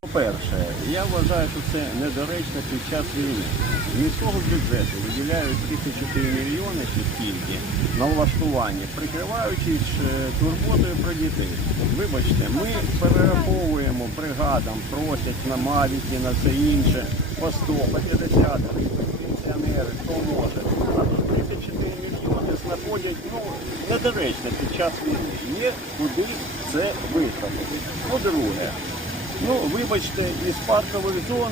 По-перше, я вважаю, що це недоречно під час війни. З міського бюджету виділяють 34 мільйони чи скільки на влаштування, прикриваючись е, турботою про дітей. Вибачте, ми перераховуємо бригадам, просять на мавіки, на все інше, по 100, по 50, пенсіонери, хто може. А тут 34 мільйони знаходять, ну, недоречно під час війни. Є куди це витратити. По-друге, Ну, вибачте, із паркових зон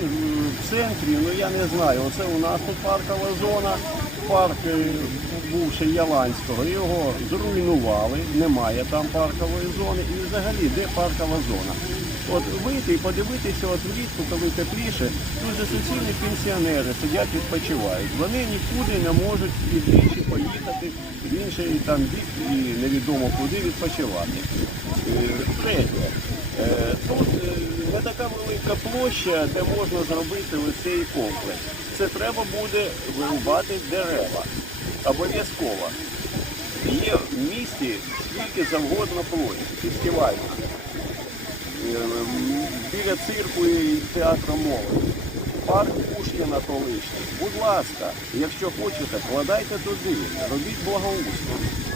в центрі, ну я не знаю, оце у нас тут паркова зона, парк е, бувший Яланського, його зруйнували, немає там паркової зони. І взагалі, де паркова зона? От вийти і подивитися от влітку, коли тепліше, тут же суцільні пенсіонери сидять, відпочивають. Вони нікуди не можуть чи поїхати в інший там бік і невідомо куди відпочивати. Е, Третє. Е, Тут е, не така велика площа, де можна зробити оцей комплекс. Це треба буде вирубати дерева. Обов'язково. Є в місті скільки завгодно площ, фестивальна. Цирку і театру молоді. Парк Пушкіна колишній. Будь ласка, якщо хочете, вкладайте туди, робіть благоустрій.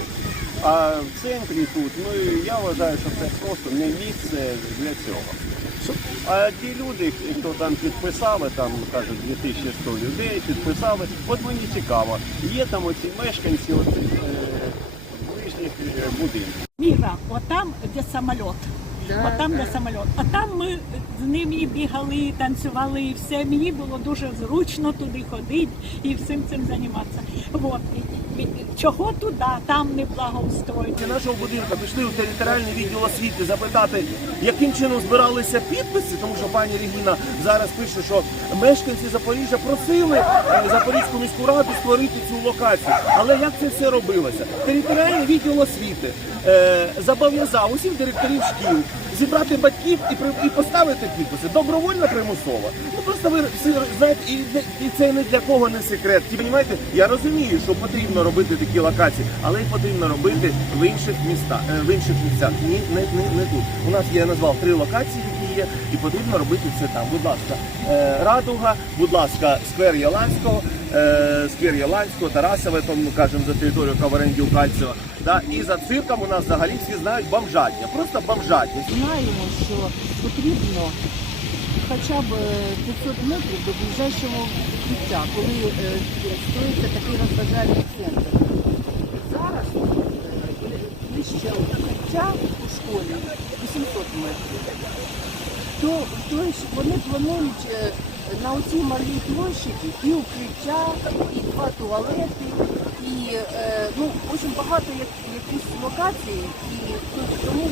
А в центрі тут, ну я вважаю, що це просто не місце для цього. А ті люди, хто там підписали, там кажуть 2100 людей підписали, от мені цікаво, є там оці мешканці оцих е, ближніх е, будинків. Міра, отам, де самоліт. Отам, де самоліт. А там ми з ними бігали, танцювали, і все. Мені було дуже зручно туди ходити і всім цим займатися. От. І- і- Чого туди, там не благоустроїть? Нашого будинку пішли у територіальний відділ освіти запитати, яким чином збиралися підписи, тому що пані Регіна зараз пише, що мешканці Запоріжжя просили е, Запорізьку міську раду створити цю локацію. Але як це все робилося? Територіальний відділ освіти е, зобов'язав усіх директорів шкіл зібрати батьків і при- і поставити підписи добровольно примусово. Ну просто ви всі знаєте, і, і це не для кого не секрет. Ті, Понімаєте, я розумію, що потрібно робити такі локації, але їх потрібно робити в інших містах, е, в інших місцях. Ні, не, не, не тут. У нас я назвав три локації, які є, і потрібно робити це там. Будь ласка, е, Радуга, будь ласка, сквер Яланського, сквер Яланського, Тарасове, то ми кажемо за територію Каварендів Кальцева. Да? І за цирком у нас взагалі всі знають бомжатня. Просто бомжатня. Знаємо, що потрібно хоча б е, 500 метрів до ближайшого укриття, коли е, строїться такий розважальний центр. Зараз е, ближче укриття у школі 800 метрів. То, то вони планують е, на оцій малій площаді і укриття, і два туалети, і е, ну, в багато як, якісь локацій, і тому